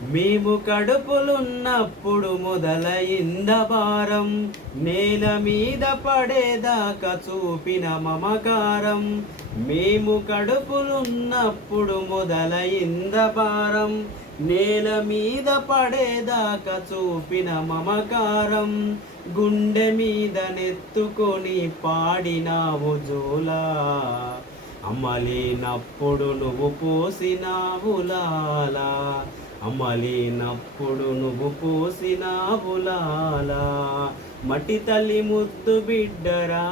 మేము కడుపులున్నప్పుడు మొదలైంద భారం, నేల మీద పడేదాకా చూపిన మమకారం. మేము కడుపులున్నప్పుడు మొదలైంద భారం, నేల మీద పడేదాకా చూపిన మమకారం. గుండె మీద నెత్తుకొని పాడినావు జోలా, అమ్మలేనప్పుడు నువ్వు పోసినావు లాలా, అమ్మలేనప్పుడు నువ్వు పోసినావు లాలా. మట్టి తల్లి ముద్దు బిడ్డరా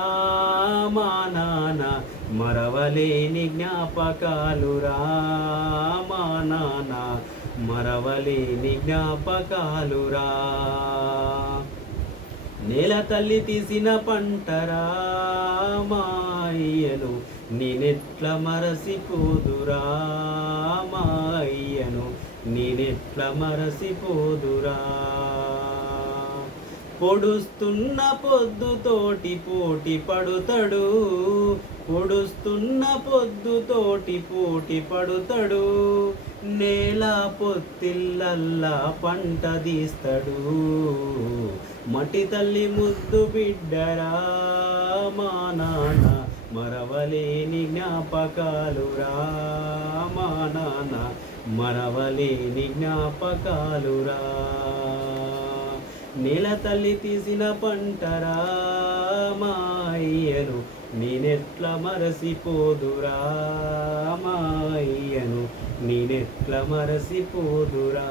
మా నాన్న, మరవలేని జ్ఞాపకాలురా మా నాన్న, మరవలేని జ్ఞాపకాలురా. నేల తల్లి తీసిన పంటరా మా అయ్యను, నేనెట్ల మరసిపోదురా మా అయ్యను, నేనెట్ల మరసిపోదురా. పొడుస్తున్న పొద్దుతోటి పోటీ పడుతాడు, పొడుస్తున్న పొద్దుతోటి పోటీ పడుతాడు. నేల పొత్తిళ్ళల్లా పంట తీస్తాడు, మట్టి తల్లి ముద్దు బిడ్డరా మా నాన్న, మరవలేని జ్ఞాపకాలురా మా నాన్న, మరవలేని జ్ఞాపకాలురా. నేల తల్లి తీసిన పంటరా మా అయ్యను, నేనెట్ల మరసిపోదురా మా అయ్యను, నేనెట్ల మరసిపోదురా.